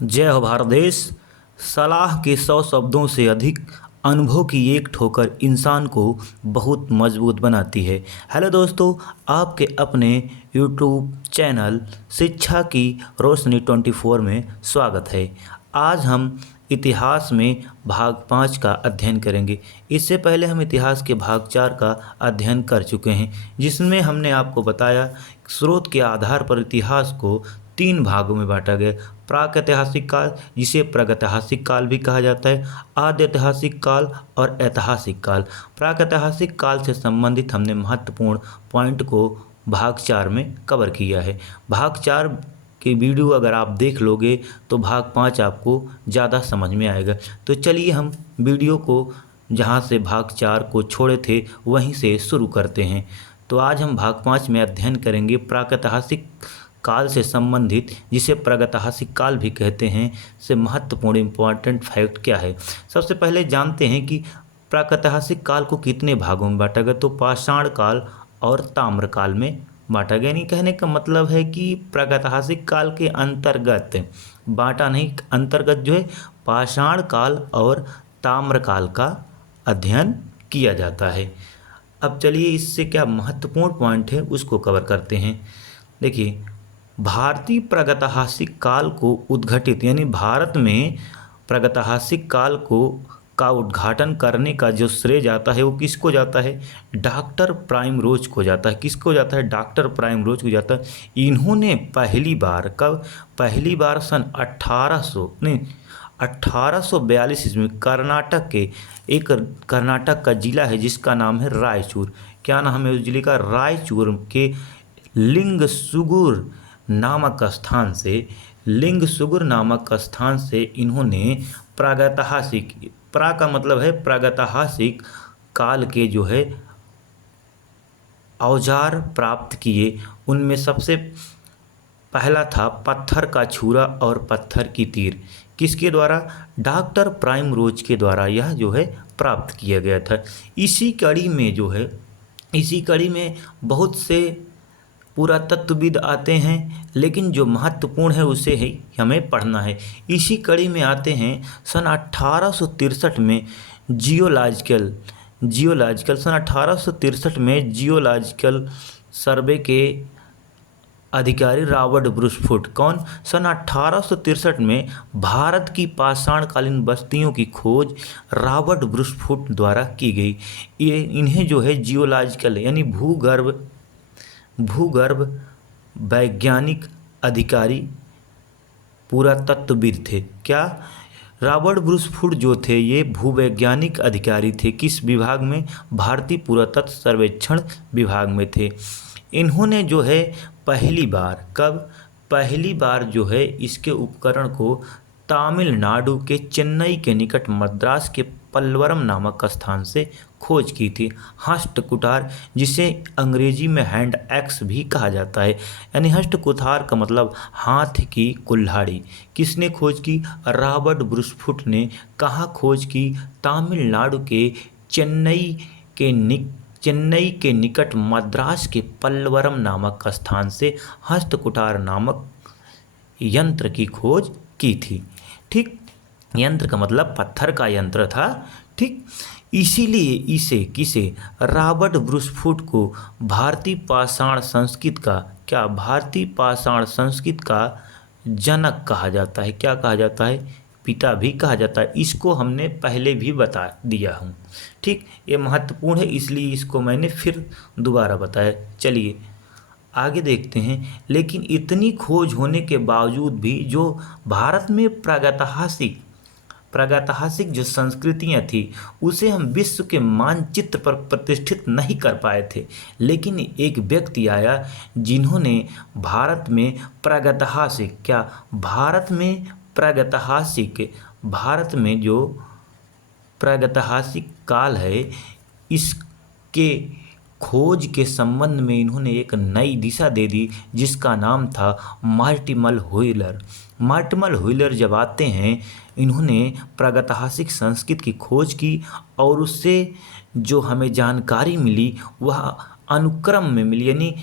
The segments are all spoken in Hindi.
जय हो भारत देश। सलाह के 100 शब्दों से अधिक अनुभव की एक ठोकर इंसान को बहुत मजबूत बनाती है। हेलो दोस्तों, आपके अपने यूट्यूब चैनल शिक्षा की रोशनी 24 में स्वागत है। आज हम इतिहास में भाग 5 का अध्ययन करेंगे। इससे पहले हम इतिहास के भाग 4 का अध्ययन कर चुके हैं, जिसमें हमने आपको बताया स्रोत के आधार पर इतिहास को 3 भागों में बांटा गया। प्रागैतिहासिक काल, जिसे प्रागैतिहासिक काल भी कहा जाता है, आद्य ऐतिहासिक काल और ऐतिहासिक काल। प्रागैतिहासिक काल से संबंधित हमने महत्वपूर्ण पॉइंट को भाग 4 में कवर किया है। भाग 4 की वीडियो अगर आप देख लोगे तो भाग 5 आपको ज़्यादा समझ में आएगा। तो चलिए हम वीडियो को जहाँ से भाग 4 को छोड़े थे वहीं से शुरू करते हैं। तो आज हम भाग 5 में अध्ययन करेंगे प्रागैतिहासिक काल से संबंधित, जिसे प्रागैतिहासिक काल भी कहते हैं, से महत्वपूर्ण इम्पॉर्टेंट फैक्ट क्या है। सबसे पहले जानते हैं कि प्रागैतिहासिक काल को कितने भागों में बांटा गया। तो पाषाण काल और ताम्र काल में बांटा गया। यानी कहने का मतलब है कि प्रागैतिहासिक काल के अंतर्गत बांटा नहीं, अंतर्गत जो है पाषाण काल और ताम्र काल का अध्ययन किया जाता है। अब चलिए इससे क्या महत्वपूर्ण पॉइंट है उसको कवर करते हैं। देखिए, भारतीय प्रागैतिहासिक काल को उद्घटित, यानी भारत में प्रागैतिहासिक काल का उद्घाटन करने का जो श्रेय जाता है वो किसको जाता है? डॉक्टर प्राइमरोज को जाता है। किसको जाता है? डॉक्टर प्राइमरोज को जाता है। इन्होंने पहली बार कब? पहली बार सन 1842 ईस्वी में कर्नाटक का जिला है जिसका नाम है रायचूर। क्या नाम है उस जिले का? रायचूर के लिंगसुगुर नामक स्थान से इन्होंने प्रागैतिहासिक, प्रा का मतलब है प्रागैतिहासिक काल के जो है औजार प्राप्त किए। उनमें सबसे पहला था पत्थर का छुरा और पत्थर की तीर। किसके द्वारा? डॉक्टर प्राइमरोज के द्वारा यह जो है प्राप्त किया गया था। इसी कड़ी में बहुत से पुरातत्वविद आते हैं, लेकिन जो महत्वपूर्ण है उसे ही हमें पढ़ना है। इसी कड़ी में आते हैं सन 1863 में जियोलॉजिकल सर्वे के अधिकारी रॉबर्ट ब्रूसफुट। कौन? सन 1863 में भारत की पाषाणकालीन बस्तियों की खोज रॉबर्ट ब्रूसफुट द्वारा की गई। इन्हें जो है जियोलॉजिकल यानी भूगर्भ वैज्ञानिक अधिकारी पुरातत्वविद थे। क्या? रॉबर्ट ब्रूसफुट जो थे ये भूवैज्ञानिक अधिकारी थे। किस विभाग में? भारतीय पुरातत्व सर्वेक्षण विभाग में थे। इन्होंने जो है पहली बार जो है इसके उपकरण को तमिलनाडु के चेन्नई के निकट मद्रास के पल्लवरम नामक स्थान से खोज की थी। हस्तकुठार, जिसे अंग्रेजी में हैंड एक्स भी कहा जाता है, यानी हस्तकुठार का मतलब हाथ की कुल्हाड़ी। किसने खोज की? रॉबर्ट ब्रूसफुट ने। कहाँ खोज की? तमिलनाडु के चेन्नई के निकट मद्रास के पल्लवरम नामक स्थान से हस्तकुठार नामक यंत्र की खोज की थी। ठीक, यंत्र का मतलब पत्थर का यंत्र था। ठीक, इसीलिए इसे किसे? रॉबर्ट ब्रूसफुट को भारतीय पाषाण संस्कृत का जनक कहा जाता है। क्या कहा जाता है? पिता भी कहा जाता है। इसको हमने पहले भी बता दिया हूँ। ठीक, ये महत्वपूर्ण है इसलिए इसको मैंने फिर दोबारा बताया। चलिए आगे देखते हैं। लेकिन इतनी खोज होने के बावजूद भी जो भारत में प्रागैतिहासिक जो संस्कृतियाँ थी उसे हम विश्व के मानचित्र पर प्रतिष्ठित नहीं कर पाए थे। लेकिन एक व्यक्ति आया जिन्होंने भारत में जो प्रागैतिहासिक काल है इसके खोज के संबंध में इन्होंने एक नई दिशा दे दी, जिसका नाम था मार्टिमल व्हीलर जब आते हैं, इन्होंने प्रागैतिहासिक संस्कृत की खोज की और उससे जो हमें जानकारी मिली वह अनुक्रम में मिली। यानी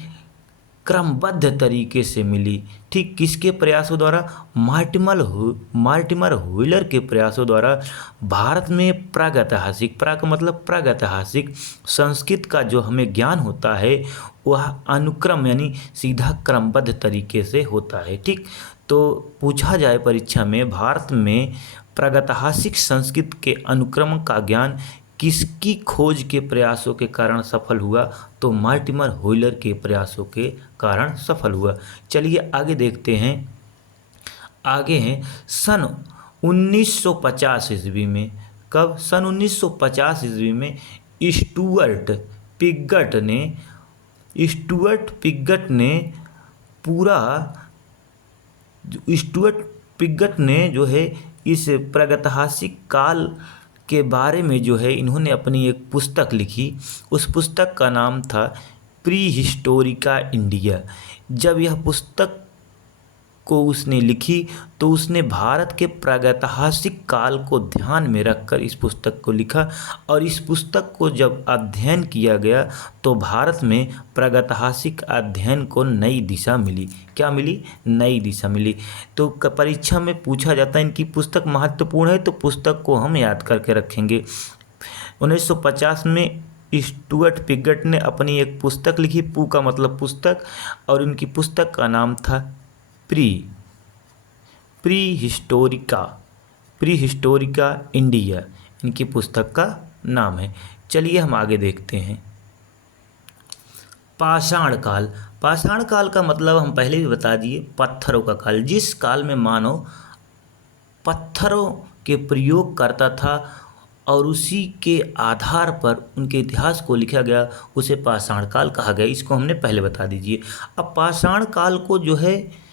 क्रमबद्ध तरीके से मिली। ठीक, किसके प्रयासों द्वारा? मार्टिमर व्हीलर के प्रयासों द्वारा भारत में प्रागैतिहासिक, प्राग मतलब प्रागैतिहासिक संस्कृत का जो हमें ज्ञान होता है वह अनुक्रम यानी सीधा क्रमबद्ध तरीके से होता है। ठीक, तो पूछा जाए परीक्षा में भारत में प्रागैतिहासिक संस्कृत के अनुक्रम का ज्ञान किसकी खोज के प्रयासों के कारण सफल हुआ? तो मार्टिमर व्हीलर के प्रयासों के कारण सफल हुआ। चलिए आगे देखते हैं। आगे हैं सन 1950 ईस्वी में। कब? सन 1950 ईस्वी में स्टुअर्ट पिगट ने जो है इस प्रागैतिहासिक काल के बारे में जो है इन्होंने अपनी एक पुस्तक लिखी। उस पुस्तक का नाम था प्री हिस्टोरिका इंडिया। जब यह पुस्तक को उसने लिखी तो उसने भारत के प्रागैतिहासिक काल को ध्यान में रखकर इस पुस्तक को लिखा, और इस पुस्तक को जब अध्ययन किया गया तो भारत में प्रागैतिहासिक अध्ययन को नई दिशा मिली। क्या मिली? नई दिशा मिली। तो परीक्षा में पूछा जाता है इनकी पुस्तक महत्वपूर्ण है, तो पुस्तक को हम याद करके रखेंगे। 1950 में स्टुअर्ट पिगट ने अपनी एक पुस्तक लिखी, पू का मतलब पुस्तक, और उनकी पुस्तक का नाम था प्री हिस्टोरिका इंडिया, इनकी पुस्तक का नाम है। चलिए हम आगे देखते हैं। पाषाण काल का मतलब हम पहले भी बता दिए, पत्थरों का काल। जिस काल में मानव पत्थरों के प्रयोग करता था और उसी के आधार पर उनके इतिहास को लिखा गया, उसे पाषाण काल कहा गया। इसको हमने पहले बता दीजिए। अब पाषाण काल को जो है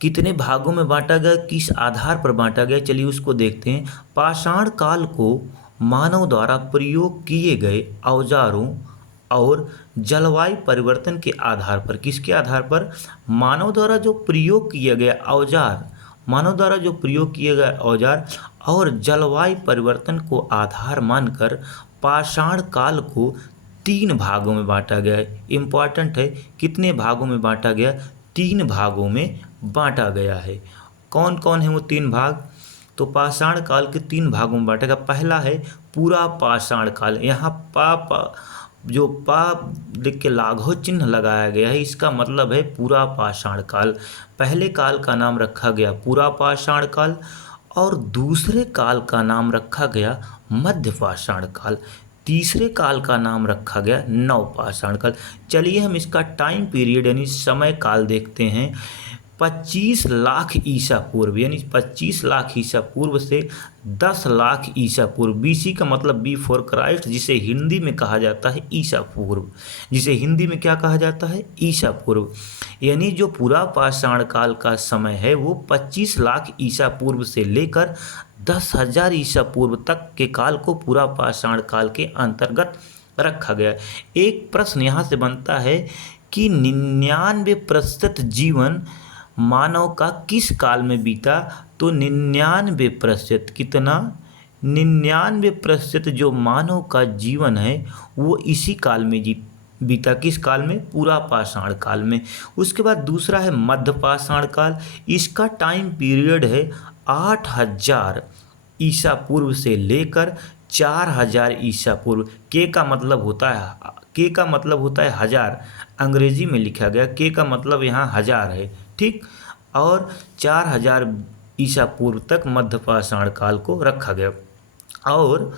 कितने भागों में बांटा गया, किस आधार पर बांटा गया, चलिए उसको देखते हैं। पाषाण काल को मानव द्वारा प्रयोग किए गए औजारों और जलवायु परिवर्तन के आधार पर। किसके आधार पर? मानव द्वारा जो प्रयोग किए गए औजार और जलवायु परिवर्तन को आधार मानकर पाषाण काल को 3 भागों में बांटा गया है। इम्पॉर्टेंट है, कितने भागों में बांटा गया? 3 भागों में बांटा गया है। कौन कौन है वो 3 भाग? तो पाषाण काल के 3 भागों में बांटा गया। पहला है पूरा पाषाण काल। यहाँ पा लिख के लाघव चिन्ह लगाया गया है, इसका मतलब है पूरा पाषाण काल। पहले काल का नाम रखा गया पूरा पाषाण काल, और दूसरे काल का नाम रखा गया मध्य पाषाण काल। तीसरे काल का नाम रखा गया नवपाषाण काल। चलिए हम इसका टाइम पीरियड यानी समय काल देखते हैं। 25 लाख ईसा पूर्व, यानी 25 लाख ईसा पूर्व से 10 लाख ईसा पूर्व। बीसी का मतलब बिफोर क्राइस्ट, जिसे हिंदी में कहा जाता है ईसा पूर्व। जिसे हिंदी में क्या कहा जाता है? ईसा पूर्व। यानी जो पूरा पाषाण काल का समय है वो 25 लाख ईसा पूर्व से लेकर 10,000 ईसा पूर्व तक के काल को पूरा पाषाण काल के अंतर्गत रखा गया। एक प्रश्न यहाँ से बनता है कि 99% जीवन मानव का किस काल में बीता? तो 99% कितना? 99% जो मानव का जीवन है वो इसी काल में बीता। किस काल में? पूरा पाषाण काल में। उसके बाद दूसरा है मध्य पाषाण काल। इसका टाइम पीरियड है 8000 ईसा पूर्व से लेकर 4000 ईसा पूर्व। के का मतलब होता है हजार, अंग्रेजी में लिखा गया। के का मतलब यहाँ 1000 है, ठीक। और 4000 ईसा पूर्व तक मध्य पाषाण काल को रखा गया, और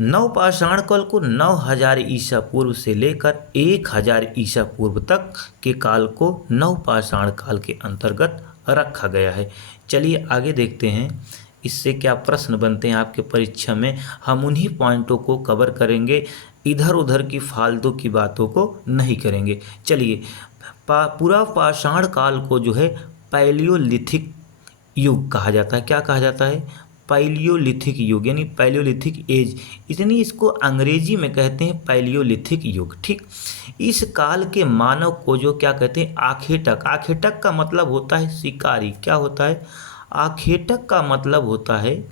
नवपाषाण काल को 9000 ईसा पूर्व से लेकर 1000 ईसा पूर्व तक के काल को नवपाषाण काल के अंतर्गत रखा गया है। चलिए आगे देखते हैं इससे क्या प्रश्न बनते हैं आपके परीक्षा में। हम उन्हीं पॉइंटों को कवर करेंगे, इधर उधर की फालतू की बातों को नहीं करेंगे। चलिए, पूरा पाषाण काल को जो है पैलियोलिथिक युग कहा जाता है। क्या कहा जाता है? पैलियोलिथिक युग, यानी पैलियोलिथिक एज। इतनी इसको अंग्रेजी में कहते हैं पैलियोलिथिक युग, ठीक। इस काल के मानव को जो क्या कहते हैं? आखेटक। आखेटक का मतलब होता है शिकारी। क्या होता है? आखेटक का मतलब होता है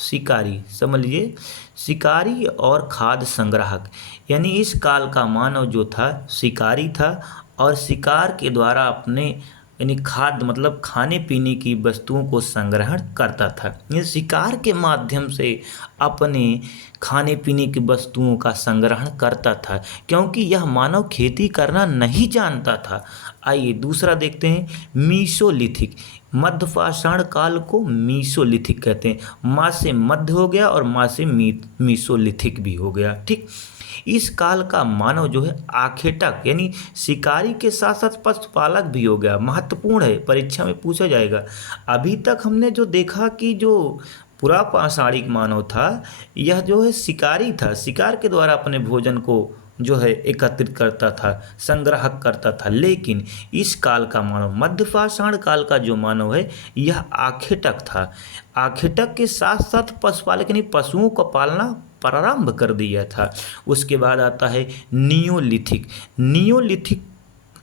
शिकारी। समझ लीजिए, शिकारी और खाद्य संग्राहक। यानी इस काल का मानव जो था शिकारी था और शिकार के द्वारा अपने यानी खाद्य मतलब खाने पीने की वस्तुओं को संग्रहण करता था। ये शिकार के माध्यम से अपने खाने पीने की वस्तुओं का संग्रहण करता था, क्योंकि यह मानव खेती करना नहीं जानता था। आइए दूसरा देखते हैं, मीसोलिथिक। मध्यपाषाण काल को मीसोलिथिक कहते हैं। माँ से मध्य हो गया और माँ से मीसोलिथिक भी हो गया। ठीक, इस काल का मानव जो है आखेटक यानी शिकारी के साथ साथ पशुपालक भी हो गया। महत्वपूर्ण है, परीक्षा में पूछा जाएगा। अभी तक हमने जो देखा कि जो पूरा पाषाणिक मानव था, यह जो है शिकारी था, शिकार के द्वारा अपने भोजन को जो है एकत्रित करता था, संग्रह करता था। लेकिन इस काल का मानव, मध्यपाषाण काल का जो मानव है, यह आखेटक था। आखेटक के साथ साथ पशुपालक यानी पशुओं का पालना प्रारंभ कर दिया था। उसके बाद आता है नियोलिथिक। नियोलिथिक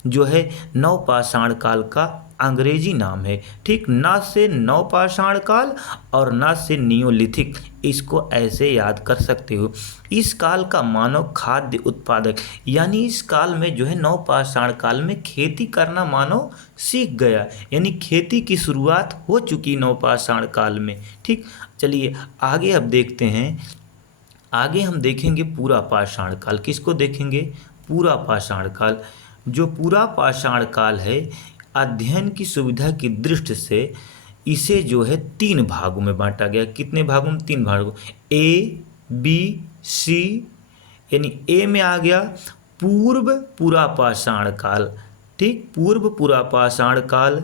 जो है नवपाषाण काल का अंग्रेजी नाम है। ठीक, ना से नवपाषाण काल और ना से नियोलिथिक, इसको ऐसे याद कर सकते हो। इस काल का मानव खाद्य उत्पादक, यानी इस काल में जो है नवपाषाण काल में खेती करना मानव सीख गया, यानी खेती की शुरुआत हो चुकी नवपाषाण काल में। ठीक, चलिए आगे अब देखते हैं। आगे हम देखेंगे पूरा पाषाण काल। किसको देखेंगे? पूरा पाषाण काल। जो पूरा पाषाण काल है, अध्ययन की सुविधा की दृष्टि से इसे जो है 3 भागों में बांटा गया। कितने भागों में? 3 भागों। ए, बी, सी। यानी ए में आ गया पूर्व पूरा पाषाण काल। ठीक, पूर्व पूरा पाषाण काल,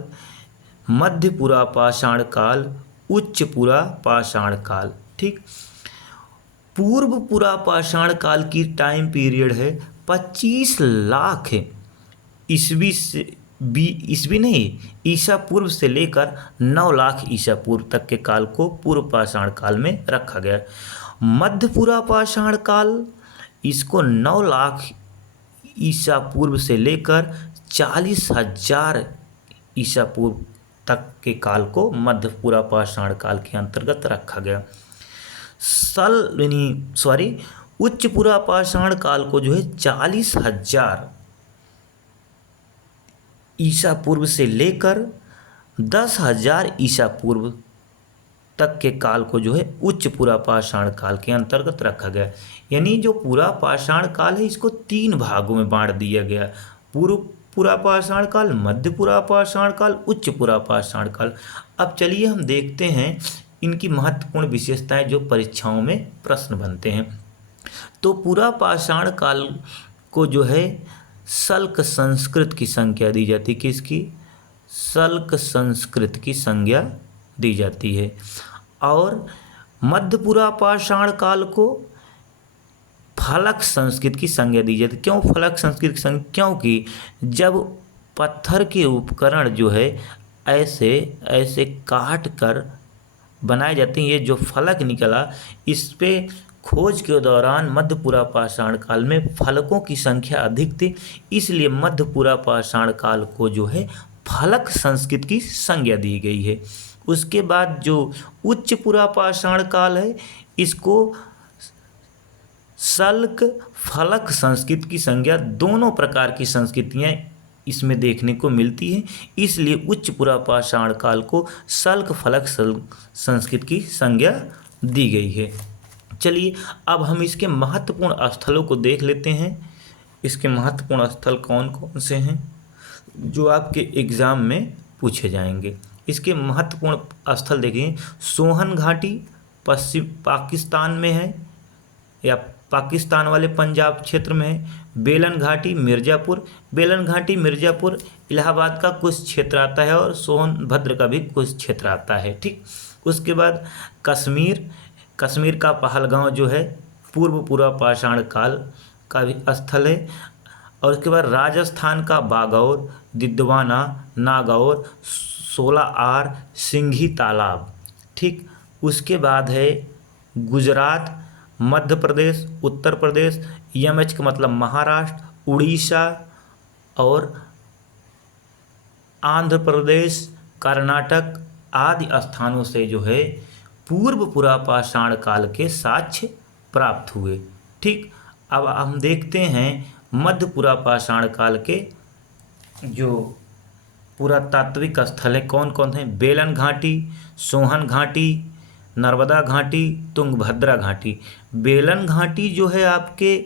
मध्य पूरा पाषाण काल, उच्च पूरा पाषाण काल। ठीक, पूर्व पूरा पाषाण काल की टाइम पीरियड है 25 लाख ईस्वी से ईस्वी नहीं, ईसा पूर्व से लेकर 9 लाख ईसा पूर्व तक के काल को पूर्व पाषाण काल में रखा गया। मध्य पूरा पाषाण काल, इसको 9 लाख ईसा पूर्व से लेकर 40,000 ईसा पूर्व तक के काल को मध्य पूरा पाषाण काल के अंतर्गत रखा गया। उच्च पूरा पाषाण काल को जो है 40,000 ईसा पूर्व से लेकर 10,000 ईसा पूर्व तक के काल को जो है उच्च पूरा पाषाण काल के अंतर्गत रखा गया। यानी जो पूरा पाषाण काल है, इसको 3 भागों में बांट दिया गया। पूर्व पूरा पाषाण काल, मध्य पूरा पाषाण काल, उच्च पूरा पाषाण काल। अब चलिए हम देखते हैं इनकी महत्वपूर्ण विशेषताएं जो परीक्षाओं में प्रश्न बनते हैं। तो पूरा पाषाण काल को जो है सल्क संस्कृत की संज्ञा दी जाती है। किसकी? सल्क संस्कृत की संज्ञा दी जाती है। और मध्य पूरा पाषाण काल को फलक संस्कृत की संज्ञा दी जाती है। क्यों फलक संस्कृत की संज्ञा? क्योंकि जब पत्थर के उपकरण जो है ऐसे ऐसे काट कर बनाए जाते हैं, ये जो फलक निकला, इस पे खोज के दौरान मध्य पूरा पाषाण काल में फलकों की संख्या अधिक थी, इसलिए मध्य पूरा पाषाण काल को जो है फलक संस्कृत की संज्ञा दी गई है। उसके बाद जो उच्च पूरा पाषाण काल है, इसको सल्क फलक संस्कृत की संज्ञा, दोनों प्रकार की संस्कृतियाँ इसमें देखने को मिलती है, इसलिए उच्च पूरा पाषाण काल को सल्क फलक संस्कृत की संज्ञा दी गई है। चलिए अब हम इसके महत्वपूर्ण स्थलों को देख लेते हैं। इसके महत्वपूर्ण स्थल कौन कौन से हैं जो आपके एग्ज़ाम में पूछे जाएंगे। इसके महत्वपूर्ण स्थल देखिए, सोहन घाटी पश्चिम पाकिस्तान में है, या पाकिस्तान वाले पंजाब क्षेत्र में है। बेलन घाटी मिर्ज़ापुर, बेलन घाटी मिर्ज़ापुर इलाहाबाद का कुछ क्षेत्र आता है, और सोनभद्र का भी कुछ क्षेत्र आता है। ठीक, उसके बाद कश्मीर, कश्मीर का पहलगांव जो है पूर्व पूरा पाषाण काल का भी स्थल है। और उसके बाद राजस्थान का बागौर, दिद्वाना, नागौर, 16R, सिंघी तालाब। ठीक, उसके बाद है गुजरात, मध्य प्रदेश, उत्तर प्रदेश, यमच का मतलब महाराष्ट्र, उड़ीसा और आंध्र प्रदेश, कर्नाटक आदि स्थानों से जो है पूर्व पूरा पाषाण काल के साक्ष्य प्राप्त हुए। ठीक, अब हम देखते हैं मध्य पूरा पाषाण काल के जो पुरातात्विक स्थल है कौन कौन है? बेलन घाटी, सोहन घाटी, नर्मदा घाटी, तुंगभद्रा घाटी। बेलन घाटी जो है आपके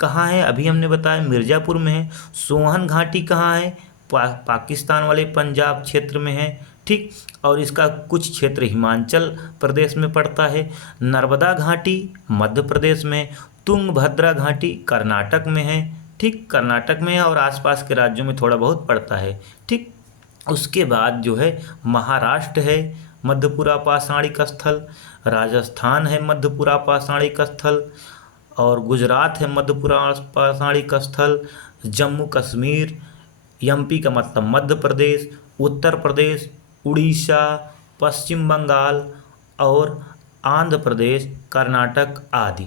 कहाँ है? अभी हमने बताया मिर्ज़ापुर में है। सोहन घाटी कहाँ है? पाकिस्तान वाले पंजाब क्षेत्र में है, ठीक। और इसका कुछ क्षेत्र हिमाचल प्रदेश में पड़ता है। नर्मदा घाटी मध्य प्रदेश में, तुंगभद्रा घाटी कर्नाटक में है, ठीक, कर्नाटक में है और आसपास के राज्यों में थोड़ा बहुत पड़ता है, ठीक। उसके बाद जो है महाराष्ट्र है मध्यपुरा पाषाणिक स्थल, राजस्थान है मध्यपुरा पाषाणिक स्थल, और गुजरात है मध्यपुरा पाषाणिक स्थल, जम्मू कश्मीर, एमपी का मतलब मध्य प्रदेश, उत्तर प्रदेश, उड़ीसा, पश्चिम बंगाल और आंध्र प्रदेश, कर्नाटक आदि।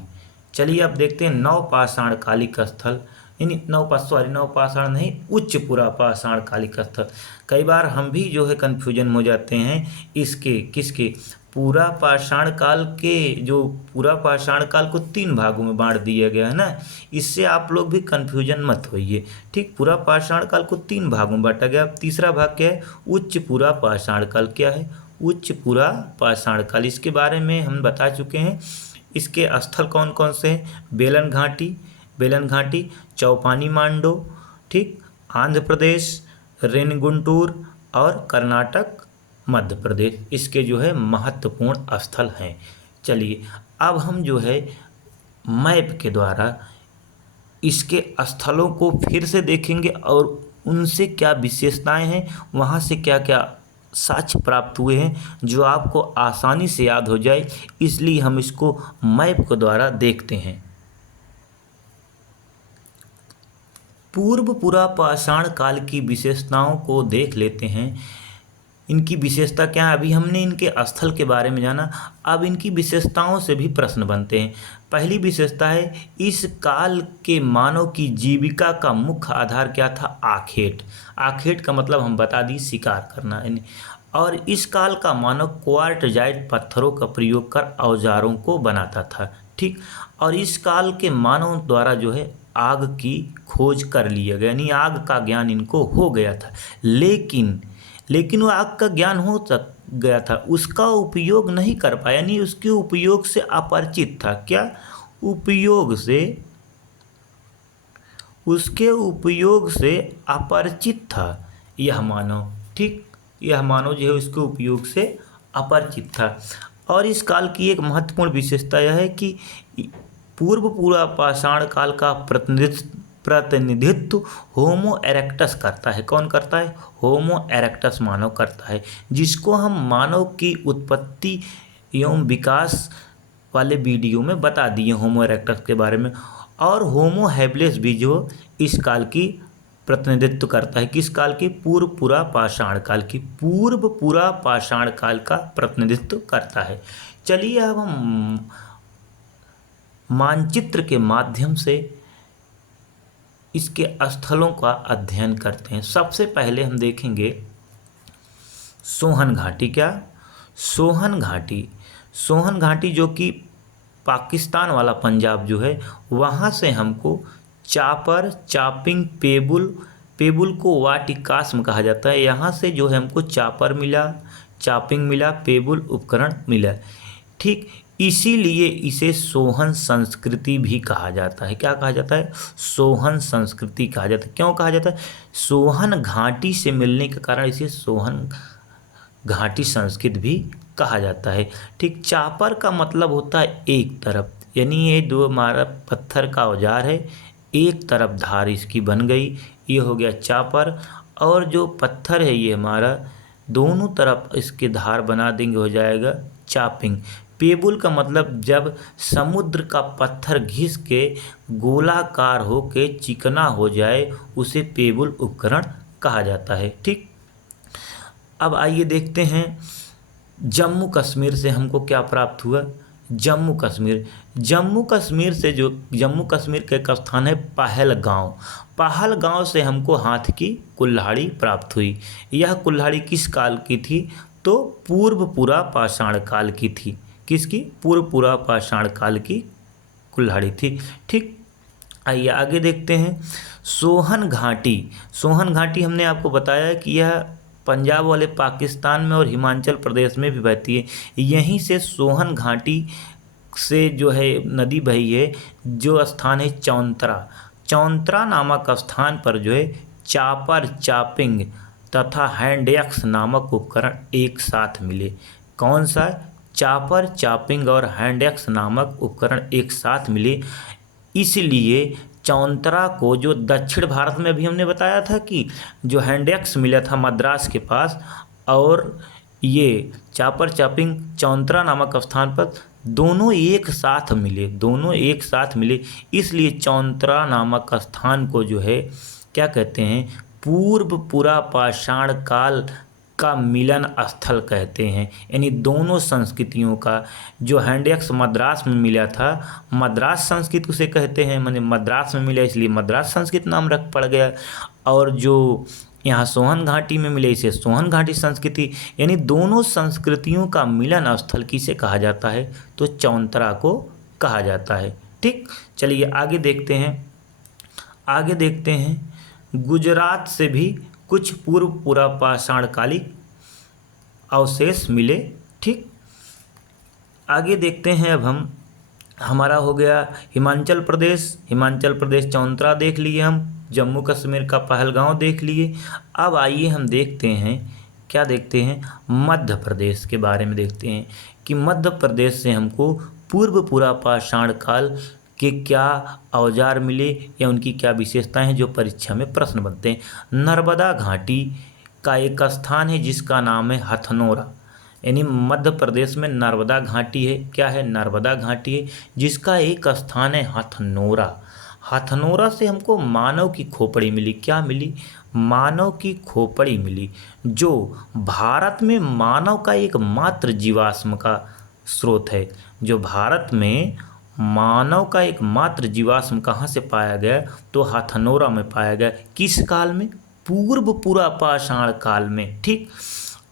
चलिए अब देखते हैं नवपाषाण कालिक स्थल, यानी नवपाषाण नहीं, उच्च पुरा पाषाण कालिक स्थल। कई बार हम भी जो है कन्फ्यूजन हो जाते हैं इसके किसके, पूरा पाषाण काल के, जो पूरा पाषाण काल को 3 भागों में बांट दिया गया है ना, इससे आप लोग भी कन्फ्यूजन मत होइए, ठीक। पूरा पाषाण काल को 3 भागों में बांटा गया। तीसरा भाग क्या है? उच्च पूरा पाषाण काल। क्या है? उच्च पूरा पाषाण काल। इसके बारे में हम बता चुके हैं। इसके स्थल कौन कौन से हैं? बेलन घाटी, चौपानी मांडो, ठीक, आंध्र प्रदेश, रेनगुंटूर और कर्नाटक मध्य प्रदेश, इसके जो है महत्वपूर्ण स्थल हैं। चलिए अब हम जो है मैप के द्वारा इसके स्थलों को फिर से देखेंगे और उनसे क्या विशेषताएं हैं, वहाँ से क्या क्या साक्ष्य प्राप्त हुए हैं, जो आपको आसानी से याद हो जाए, इसलिए हम इसको मैप के द्वारा देखते हैं। पूर्व पुरा पाषाण काल की विशेषताओं को देख लेते हैं। इनकी विशेषता क्या है? अभी हमने इनके स्थल के बारे में जाना, अब इनकी विशेषताओं से भी प्रश्न बनते हैं। पहली विशेषता है, इस काल के मानव की जीविका का मुख्य आधार क्या था? आखेट। आखेट का मतलब हम बता दी शिकार करना, यानी। और इस काल का मानव क्वार्टजाइट पत्थरों का प्रयोग कर औजारों को बनाता था, ठीक। और इस काल के मानव द्वारा जो है आग की खोज कर लिया गया, यानी आग का ज्ञान इनको हो गया था। लेकिन वो आग का ज्ञान हो गया था, उसका उपयोग नहीं कर पाया, यानी उसके उपयोग से अपरिचित था। क्या? उसके उपयोग से अपरिचित था यह मानव, ठीक। यह मानव जो है उसके उपयोग से अपरिचित था। और इस काल की एक महत्वपूर्ण विशेषता यह है कि पूर्व पूरा पाषाण काल का प्रतिनिधित्व होमो इरेक्टस करता है। कौन करता है? होमो इरेक्टस मानव करता है, जिसको हम मानव की उत्पत्ति एवं विकास वाले वीडियो में बता दिए होमो इरेक्टस के बारे में। और होमो हैबिलिस भी जो इस काल की प्रतिनिधित्व करता है। किस काल की? पूर्व पुरा पाषाण काल की। पूर्व पुरा पाषाण काल का प्रतिनिधित्व करता है। चलिए अब हम मानचित्र के माध्यम से इसके स्थलों का अध्ययन करते हैं। सबसे पहले हम देखेंगे सोहन घाटी। क्या? सोहन घाटी जो कि पाकिस्तान वाला पंजाब जो है, वहाँ से हमको चापर, चापिंग, पेबुल को वाटिकास्म कहा जाता है। यहाँ से जो है हमको चापर मिला, चापिंग मिला, पेबुल उपकरण मिला, ठीक। इसीलिए इसे सोहन संस्कृति भी कहा जाता है। क्या कहा जाता है? सोहन संस्कृति कहा जाता है। क्यों कहा जाता है? सोहन घाटी से मिलने के कारण इसे सोहन घाटी संस्कृत भी कहा जाता है, ठीक। चापर का मतलब होता है एक तरफ, यानी ये दो हमारा पत्थर का औजार है, एक तरफ धार इसकी बन गई, ये हो गया चापर। और जो पत्थर है ये हमारा दोनों तरफ इसके धार बना देंगे, हो जाएगा चापिंग। पेबुल का मतलब जब समुद्र का पत्थर घिस के गोलाकार हो के चिकना हो जाए, उसे पेबुल उपकरण कहा जाता है, ठीक। अब आइए देखते हैं जम्मू कश्मीर से हमको क्या प्राप्त हुआ। जम्मू कश्मीर से जो जम्मू कश्मीर का एक स्थान है पहलगांव से हमको हाथ की कुल्हाड़ी प्राप्त हुई। यह कुल्हाड़ी किस काल की थी? तो पूर्व पुरा पाषाण काल की थी। किसकी? पूर्व पुरा पाषाण काल की कुल्हाड़ी थी, ठीक। आइए आगे देखते हैं। सोहन घाटी। सोहन घाटी हमने आपको बताया कि यह पंजाब वाले पाकिस्तान में और हिमाचल प्रदेश में भी बहती है। यहीं से सोहन घाटी से जो है नदी बही है। जो स्थान है चौंतरा। चौंतरा नामक स्थान पर जो है चापर चापिंग तथा हैंडएक्स नामक उपकरण एक साथ मिले। कौन सा? चापर चापिंग और हैंडएक्स नामक उपकरण एक साथ मिले। इसलिए चौंतरा को, जो दक्षिण भारत में भी हमने बताया था कि जो हैंडएक्स मिला था मद्रास के पास, और ये चापर चापिंग चौंतरा नामक स्थान पर दोनों एक साथ मिले, दोनों एक साथ मिले। इसलिए चौंतरा नामक स्थान को जो है क्या कहते हैं? पूर्व पुरा पाषाण काल का मिलन स्थल कहते हैं। यानी दोनों संस्कृतियों का, जो हैंडएक्स मद्रास में मिला था, मद्रास संस्कृत उसे कहते हैं, माने मद्रास में मिला इसलिए मद्रास संस्कृत नाम रख पड़ गया। और जो यहाँ सोहन घाटी में मिले इसे सोहन घाटी संस्कृति। यानी दोनों संस्कृतियों का मिलन स्थल किसे कहा जाता है? तो चौंतरा को कहा जाता है। ठीक, चलिए आगे देखते हैं। आगे देखते हैं, गुजरात से भी कुछ पूर्व पुरा पाषाणकालिक अवशेष मिले। ठीक, आगे देखते हैं। अब हम, हमारा हो गया हिमाचल प्रदेश। हिमाचल प्रदेश चौंतरा देख लिए हम, जम्मू कश्मीर का पहलगांव देख लिए। अब आइए हम देखते हैं, क्या देखते हैं? मध्य प्रदेश के बारे में देखते हैं कि मध्य प्रदेश से हमको पूर्व पुरा पाषाण काल के क्या औजार मिले या उनकी क्या विशेषताएं हैं जो परीक्षा में प्रश्न बनते हैं। नर्मदा घाटी का एक स्थान है जिसका नाम है हथनोरा। यानी मध्य प्रदेश में नर्मदा घाटी है। क्या है? नर्मदा घाटी है जिसका एक स्थान है हथनोरा। हथनोरा से हमको मानव की खोपड़ी मिली। क्या मिली? मानव की खोपड़ी मिली, जो भारत में मानव का एकमात्र जीवाश्म का स्रोत है। जो भारत में मानव का एकमात्र जीवाश्म कहाँ से पाया गया? तो हथनोरा में पाया गया। किस काल में? पूर्व पुरा पाषाण काल में। ठीक,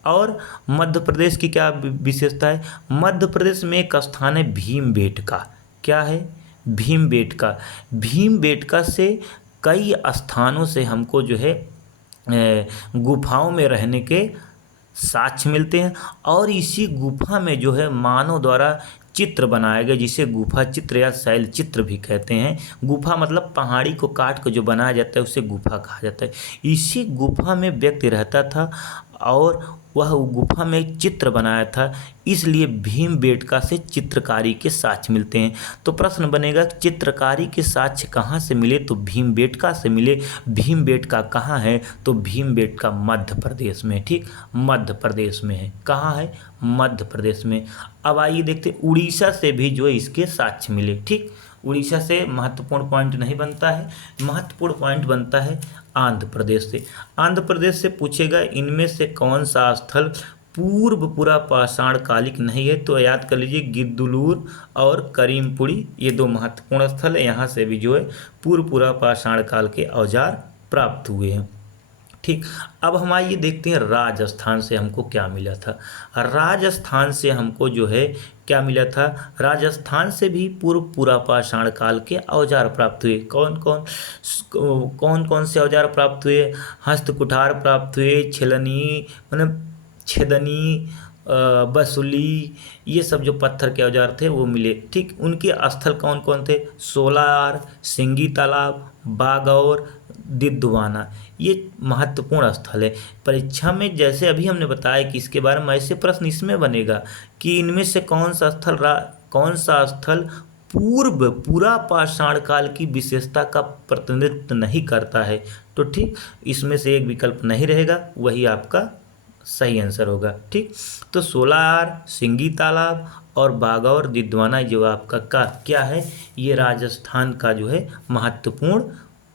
और मध्य प्रदेश की क्या विशेषता है? मध्य प्रदेश में एक स्थान है भीमबेटका। क्या है? भीमबेटका। भीमबेटका से कई स्थानों से हमको जो है गुफाओं में रहने के साक्ष्य मिलते हैं। और इसी गुफा में जो है मानव द्वारा चित्र बनाया गया, जिसे गुफा चित्र या शैल चित्र भी कहते हैं। गुफा मतलब पहाड़ी को काट कर जो बनाया जाता है उसे गुफा कहा जाता है। इसी गुफा में व्यक्ति रहता था और वह गुफा में एक चित्र बनाया था, इसलिए भीमबेटका से चित्रकारी के साक्ष्य मिलते हैं। तो प्रश्न बनेगा चित्रकारी के साक्ष्य कहाँ से मिले? तो भीमबेटका से मिले। भीमबेटका कहाँ है? तो भीमबेटका मध्य प्रदेश में। ठीक, मध्य प्रदेश में है। कहाँ है? मध्य प्रदेश में। अब आइए देखते हैं, उड़ीसा से भी जो है इसके साक्ष्य मिले। ठीक, उड़ीसा से महत्वपूर्ण पॉइंट नहीं बनता है, महत्वपूर्ण पॉइंट बनता है आंध्र प्रदेश से। आंध्र प्रदेश से पूछेगा इनमें से कौन सा स्थल पूर्व पुरा पाषाण कालिक नहीं है? तो याद कर लीजिए गिद्दुलूर और करीमपुरी, ये दो महत्वपूर्ण स्थल है। यहाँ से भी जो है पूर्व पुरा पाषाण काल के औजार प्राप्त हुए हैं। ठीक, अब हम आइए देखते हैं राजस्थान से हमको क्या मिला था। राजस्थान से हमको जो है क्या मिला था? राजस्थान से भी पूर्व पुरा पाषाण काल के औजार प्राप्त हुए। कौन कौन से औजार प्राप्त हुए? हस्तकुठार प्राप्त हुए, छलनी मतलब छेदनी, बसुली, ये सब जो पत्थर के औजार थे वो मिले। ठीक, उनके स्थल कौन कौन थे? सोलार, सिंगी तालाब, बागौर, दिद्दुवाना, ये महत्वपूर्ण स्थल है। परीक्षा में जैसे अभी हमने बताया कि इसके बारे में ऐसे प्रश्न इसमें बनेगा कि इनमें से कौन सा स्थल पूर्व पुरा पाषाण काल की विशेषता का प्रतिनिधित्व नहीं करता है। तो ठीक, इसमें से एक विकल्प नहीं रहेगा, वही आपका सही आंसर होगा। ठीक, तो सोलार, सिंगी तालाब और बागौर दिद्दुवाना जो आपका क्या है? ये राजस्थान का जो है महत्वपूर्ण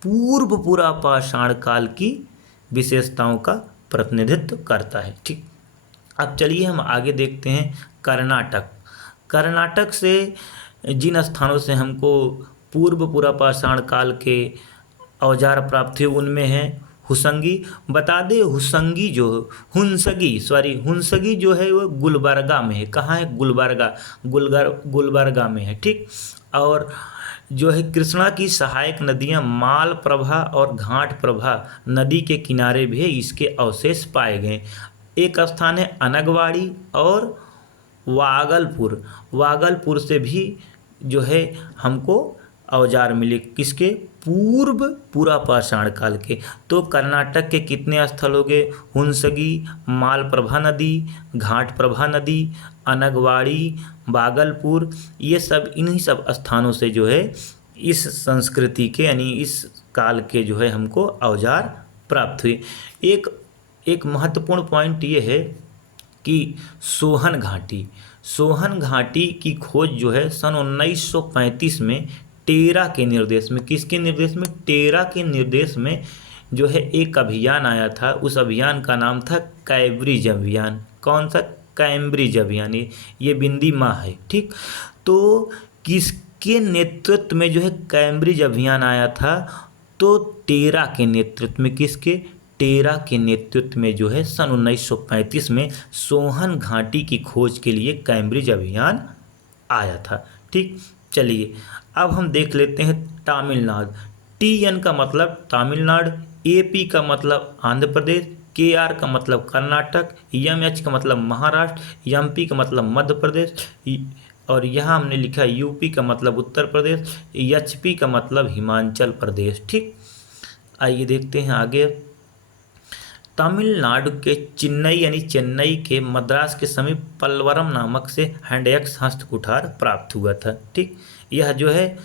पूर्व पुरा पाषाण काल की विशेषताओं का प्रतिनिधित्व करता है। ठीक, अब चलिए हम आगे देखते हैं कर्नाटक। कर्नाटक से जिन स्थानों से हमको पूर्व पुरा पाषाण काल के औजार प्राप्त हुए उनमें है हुसंगी। बता दें हुसंगी जो हुंसगी जो है वो गुलबर्गा में है। कहाँ है? गुलबर्गा में है। ठीक, और जो है कृष्णा की सहायक नदियां मालप्रभा और घाटप्रभा नदी के किनारे भी इसके अवशेष पाए गए। एक स्थान है अनगवाड़ी और वागलपुर। वागलपुर से भी जो है हमको औजार मिले, किसके? पूर्व पुरापाषाण काल के। तो कर्नाटक के कितने स्थल हो गए? हुंसगी, मालप्रभा नदी, घाटप्रभा नदी, अनगवाड़ी, बागलपुर, ये सब इन्हीं सब स्थानों से जो है इस संस्कृति के यानी इस काल के जो है हमको औजार प्राप्त हुए। एक एक महत्वपूर्ण पॉइंट ये है कि सोहन घाटी की खोज जो है सन 1935 में टेरा के निर्देश में, किसके निर्देश में? टेरा के निर्देश में जो है एक अभियान आया था। उस अभियान का नाम था कैम्ब्रिज अभियान। कौन सा? कैम्ब्रिज अभियान। ये बिंदी माँ है, ठीक। तो किसके नेतृत्व में जो है कैम्ब्रिज अभियान आया था? तो टेरा के नेतृत्व में। किसके? टेरा के नेतृत्व में जो है सन 1935 में सोहन घाटी की खोज के लिए कैम्ब्रिज अभियान आया था, ठीक। चलिए अब हम देख लेते हैं तमिलनाडु। TN का मतलब तमिलनाडु, AP का मतलब आंध्र प्रदेश, KR का मतलब कर्नाटक, MH का मतलब महाराष्ट्र, MP का मतलब मध्य प्रदेश, और यहाँ हमने लिखा UP का मतलब उत्तर प्रदेश, HP का मतलब हिमाचल प्रदेश, ठीक। आइए देखते हैं आगे। तमिलनाडु के चेन्नई यानी चेन्नई के मद्रास के समीप पल्वरम नामक से हैंडएक्स हस्तकुठार प्राप्त हुआ था, ठीक। यह जो है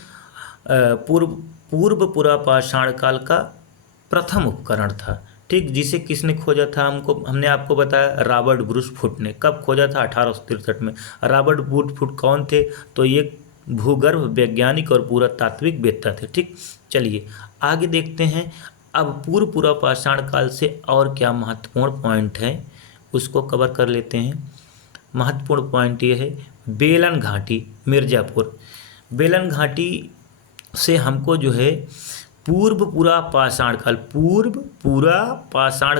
पूर्व पुरापाषाण काल का प्रथम उपकरण था, ठीक, जिसे किसने खोजा था? हमने आपको बताया रॉबर्ट ब्रूस फुट ने। कब खोजा था? 1863 में। रॉबर्ट ब्रूस फुट कौन थे? तो ये भूगर्भ वैज्ञानिक और पुरातात्विक वेत्ता थे, ठीक। चलिए आगे देखते हैं। अब पूर्व पुरापाषाण काल से और क्या महत्वपूर्ण पॉइंट है उसको कवर कर लेते हैं। महत्वपूर्ण पॉइंट ये है बेलन घाटी, मिर्ज़ापुर। बेलन घाटी से हमको जो है पूर्व पुरापाषाण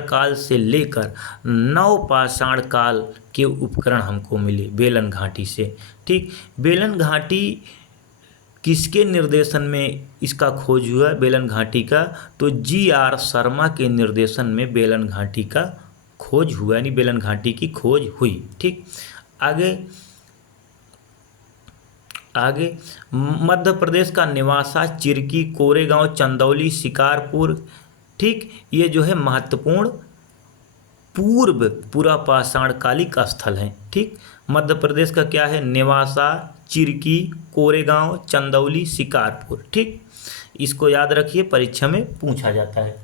काल से लेकर नवपाषाण काल के उपकरण हमको मिले बेलन घाटी से, ठीक। बेलन घाटी किसके निर्देशन में इसका खोज हुआ बेलन घाटी का? तो GR शर्मा के निर्देशन में बेलन घाटी का खोज हुआ, यानी बेलन घाटी की खोज हुई, ठीक। आगे मध्य प्रदेश का निवासा, चिरकी, कोरेगांव, चंदौली, शिकारपुर, ठीक। ये जो है महत्वपूर्ण पूर्व पुरापाषाण कालिक स्थल हैं, ठीक। मध्य प्रदेश का क्या है? नेवासा, चिरकी, कोरेगांव, चंदौली, शिकारपुर, ठीक। इसको याद रखिए, परीक्षा में पूछा जाता है,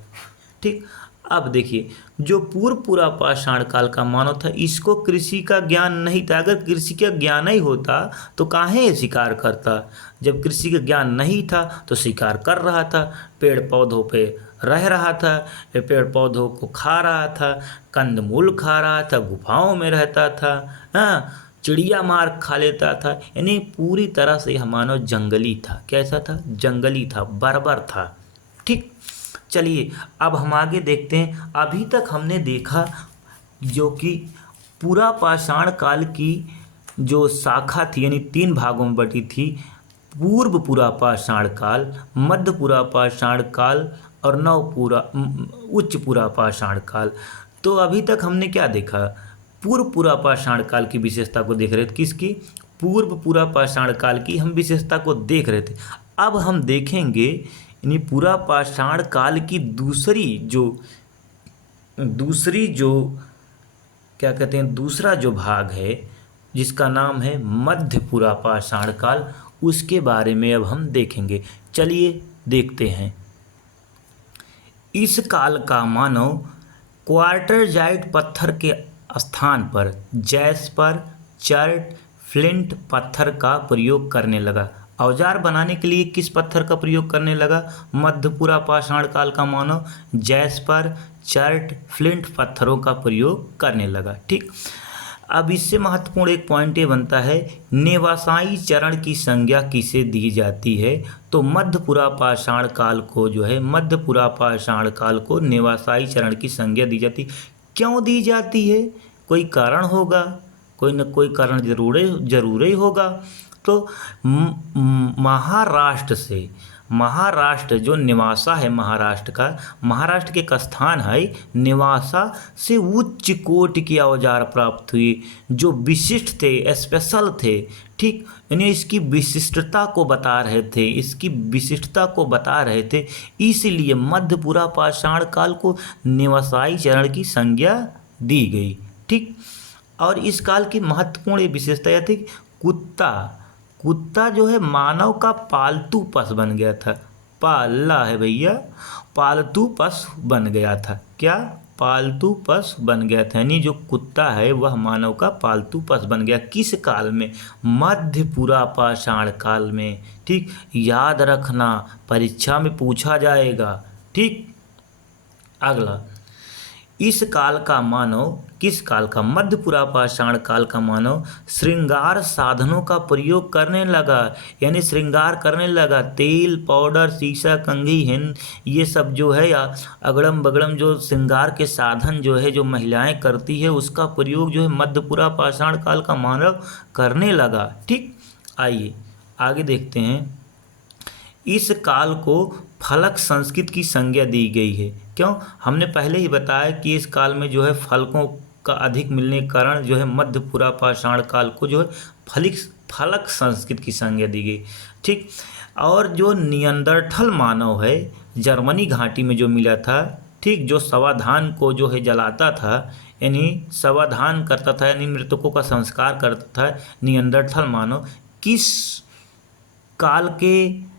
ठीक। अब देखिए जो पूर्व पुरापाषाण काल का मानव था इसको कृषि का ज्ञान नहीं था। अगर कृषि का ज्ञान ही होता तो काहे शिकार करता? जब कृषि का ज्ञान नहीं था तो शिकार कर रहा था, पेड़ पौधों पे रह रहा था, पेड़ पौधों को खा रहा था, कंदमूल खा रहा था, गुफाओं में रहता था, हाँ, चिड़िया मार खा लेता था, यानी पूरी तरह से यह मानव जंगली था। कैसा था? जंगली था, बर्बर था, ठीक। चलिए अब हम आगे देखते हैं। अभी तक हमने देखा जो कि पुरापाषाण काल की जो शाखा थी यानी 3 भागों में बटी थी, पूर्व पुरापाषाण काल, मध्य पुरापाषाण काल और उच्च पुरापाषाण काल। तो अभी तक हमने क्या देखा? पूर्व पुरापाषाण काल की विशेषता को देख रहे थे। किसकी? पूर्व पुरापाषाण काल की हम विशेषता को देख रहे थे। अब हम देखेंगे यानी पुरापाषाण काल की दूसरी जो क्या कहते हैं, दूसरा जो भाग है जिसका नाम है मध्य पुरापाषाण काल, उसके बारे में अब हम देखेंगे। चलिए देखते हैं। इस काल का मानव क्वार्टरजाइट पत्थर के स्थान पर जैस्पर, चर्ट, फ्लिंट पत्थर का प्रयोग करने लगा। औजार बनाने के लिए किस पत्थर का प्रयोग करने लगा? मध्य पुरापाषाण काल का मानव जैस्पर, चर्ट, फ्लिंट पत्थरों का प्रयोग करने लगा, ठीक। अब इससे महत्वपूर्ण एक पॉइंट ये बनता है, नेवासाई चरण की संज्ञा किसे दी जाती है? तो मध्य पुरापाषाण काल को जो है मध्य पुरापाषाण काल को नेवासाई चरण की संज्ञा दी जाती। क्यों दी जाती है? कोई कारण होगा, कोई न कोई कारण जरूर ही होगा। तो महाराष्ट्र जो निवासा है महाराष्ट्र के एक स्थान है निवासा से उच्च कोटि के औजार प्राप्त हुए जो विशिष्ट थे, स्पेशल थे। ठीक, यानी इसकी विशिष्टता को बता रहे थे। इसलिए मध्यपुरा पाषाण काल को निवासाई चरण की संज्ञा दी गई। ठीक, और इस काल की महत्वपूर्ण विशेषता यह थी, कुत्ता जो है मानव का पालतू पशु बन गया था। पाला है भैया, पालतू पशु बन गया था। क्या? पालतू पशु बन गया था, यानी जो कुत्ता है वह मानव का पालतू पशु बन गया। किस काल में? मध्यपुरा पाषाण काल में। ठीक, याद रखना, परीक्षा में पूछा जाएगा। ठीक, अगला, किस काल का मध्यपुरा पाषाण काल का मानव श्रृंगार साधनों का प्रयोग करने लगा, यानी श्रृंगार करने लगा। तेल, पाउडर, शीशा, कंघी, हिन, ये सब जो है या अगड़म बगड़म जो श्रृंगार के साधन जो है जो महिलाएं करती है उसका प्रयोग जो है मध्यपुरा पाषाण काल का मानव करने लगा। ठीक, आइए आगे देखते हैं। इस काल को फलक संस्कृति की संज्ञा दी गई है। क्यों? हमने पहले ही बताया कि इस काल में जो है फलकों का अधिक मिलने के कारण जो है मध्यपुरा पाषाण काल को जो है फलक संस्कृति की संज्ञा दी गई। ठीक, और जो नियंदरथल मानव है जर्मनी घाटी में जो मिला था, ठीक, जो शवाधान को जो है जलाता था, यानी शवाधान करता था, यानी मृतकों का संस्कार करता था। नियंदरथल मानव किस काल के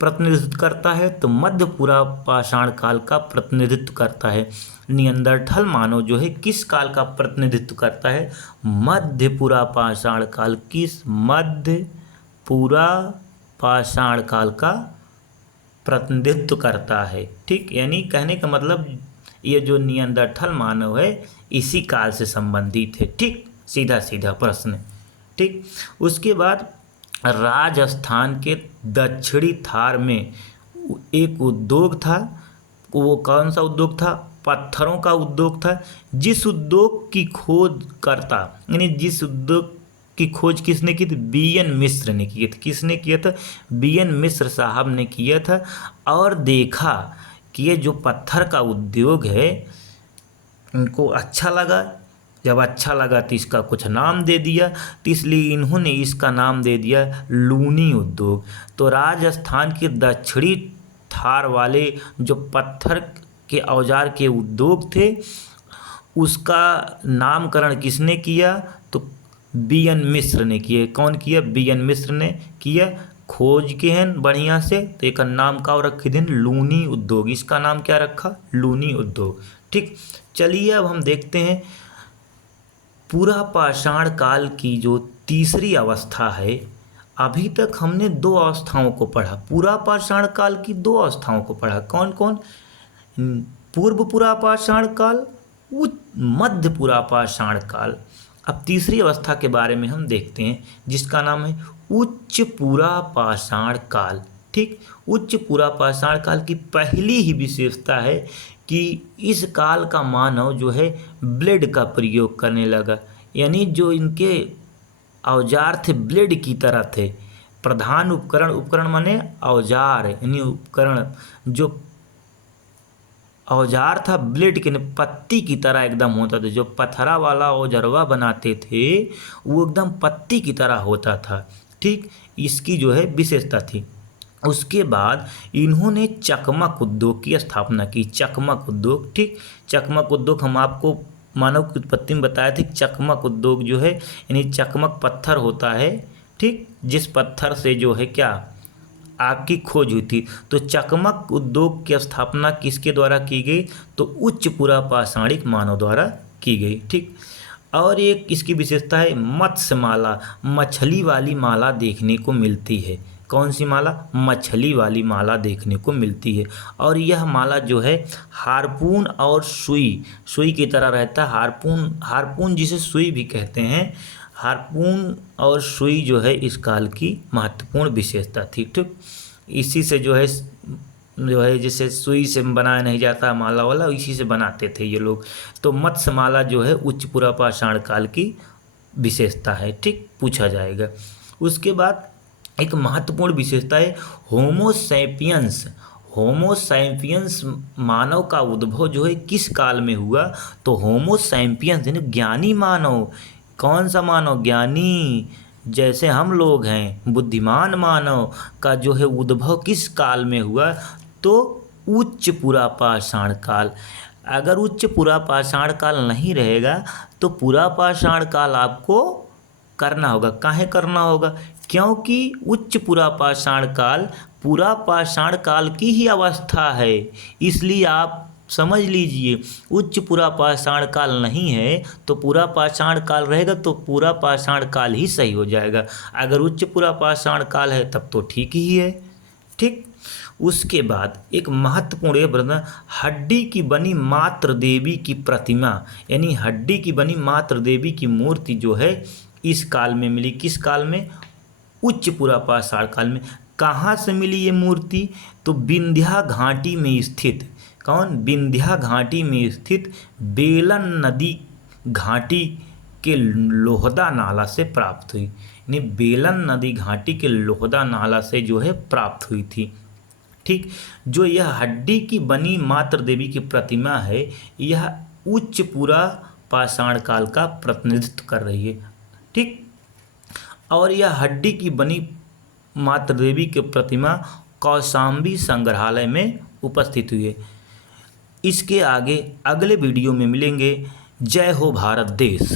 प्रतिनिधित्व करता है? तो मध्यपुरा पाषाण काल का प्रतिनिधित्व करता है। नियंदरथल मानव जो है किस काल का प्रतिनिधित्व करता है? मध्यपुरा पाषाण काल। मध्यपुरा पाषाण काल का प्रतिनिधित्व करता है। ठीक, यानी कहने का मतलब ये जो नियंदरथल मानव है इसी काल से संबंधित है। ठीक, सीधा सीधा प्रश्न। ठीक, उसके बाद राजस्थान के दक्षिणी थार में एक उद्योग था। वो कौन सा उद्योग था? पत्थरों का उद्योग था। जिस उद्योग की खोज किसने की थी? बी.एन. मिश्र ने की थी। किसने किया था? बी.एन. मिश्र साहब ने किया था। और देखा कि ये जो पत्थर का उद्योग है उनको अच्छा लगा। जब अच्छा लगा तो इसका कुछ नाम दे दिया, तो इसलिए इन्होंने इसका नाम दे दिया लूनी उद्योग। तो राजस्थान के दक्षिणी थार वाले जो पत्थर के औजार के उद्योग थे उसका नामकरण किसने किया? तो बी.एन. मिश्र ने किया। कौन किया? बी.एन. मिश्र ने किया। खोज के हैं बढ़िया से, तो एक नाम का और रखे दिन लूनी उद्योग। इसका नाम क्या रखा? लूनी उद्योग। ठीक, चलिए अब हम देखते हैं पूरा पाषाण काल की जो तीसरी अवस्था है। अभी तक हमने दो अवस्थाओं को पढ़ा, पूरा पाषाण काल की दो अवस्थाओं को पढ़ा। कौन कौन? पूर्व पुरा पाषाण काल, मध्य पुरा पाषाण काल। अब तीसरी अवस्था के बारे में हम देखते हैं जिसका नाम है उच्च पुरा पाषाण काल। ठीक, उच्च पुरा पाषाण काल की पहली ही विशेषता है कि इस काल का मानव जो है ब्लेड का प्रयोग करने लगा, यानी जो इनके औजार थे ब्लेड की तरह थे। प्रधान उपकरण माने औजार, यानी उपकरण जो औजार था ब्लेड के पत्ती की तरह एकदम होता था। जो पत्थरा वाला औजरवा बनाते थे वो एकदम पत्ती की तरह होता था। ठीक, इसकी जो है विशेषता थी। उसके बाद इन्होंने चकमक उद्योग की स्थापना की। चकमक उद्योग, ठीक, चकमक उद्योग हम आपको मानव की उत्पत्ति में बताया था। चकमक उद्योग जो है यानी चकमक पत्थर होता है, ठीक, जिस पत्थर से जो है क्या आग की खोज हुई थी। तो चकमक उद्योग की स्थापना किसके द्वारा की गई? तो उच्च पुरा पाषाणिक मानव द्वारा की गई। ठीक, और एक इसकी विशेषता है मत्स्यमाला, मछली वाली माला देखने को मिलती है। कौन सी माला? मछली वाली माला देखने को मिलती है। और यह माला जो है हारपून और सुई की तरह रहता है। हारपून जिसे सुई भी कहते हैं, हारपून और सुई जो है इस काल की महत्वपूर्ण विशेषता थी। ठीक, इसी से जो है जैसे सुई से बनाया नहीं जाता माला वाला, इसी से बनाते थे ये लोग। तो मत्स्यमाला जो है उच्च पुरा पाषाण काल की विशेषता है। ठीक, पूछा जाएगा। उसके बाद एक महत्वपूर्ण विशेषता है होमोसैपियंस। होमोसैपियंस मानव का उद्भव जो है किस काल में हुआ? तो होमोसैपियंस यानी ज्ञानी मानव। कौन सा मानव? ज्ञानी, जैसे हम लोग हैं, बुद्धिमान मानव का जो है उद्भव किस काल में हुआ? तो उच्च पुरापाषाण काल। अगर उच्च पुरापाषाण काल नहीं रहेगा तो पुरापाषाण काल आपको करना होगा। काहे करना होगा? क्योंकि उच्च पुरापाषाण काल की ही अवस्था है, इसलिए आप समझ लीजिए। उच्च पुरापाषाण काल नहीं है तो पुरापाषाण काल रहेगा तो पुरापाषाण काल ही सही हो जाएगा। अगर उच्च पुरापाषाण काल है तब तो ठीक ही है। ठीक। उसके बाद एक महत्वपूर्ण ये बता, हड्डी की बनी मात्र देवी की प्रतिमा, यानी हड्डी की बनी मात्र देवी की मूर्ति जो है इस काल में मिली। किस काल में? उच्च पुरापाषाण काल में। कहाँ से मिली ये मूर्ति? तो विंध्या घाटी में स्थित, कौन? विंध्या घाटी में स्थित बेलन नदी घाटी के लोहदा नाला से प्राप्त हुई। यानी बेलन नदी घाटी के लोहदा नाला से जो है प्राप्त हुई थी। ठीक। जो यह हड्डी की बनी मात्र देवी की प्रतिमा है, यह उच्च पुरापाषाण काल का प्रतिनिधित्व कर रही है। ठीक। और यह हड्डी की बनी मात्र देवी की प्रतिमा कौशाम्बी संग्रहालय में उपस्थित हुई है। इसके आगे अगले वीडियो में मिलेंगे। जय हो भारत देश।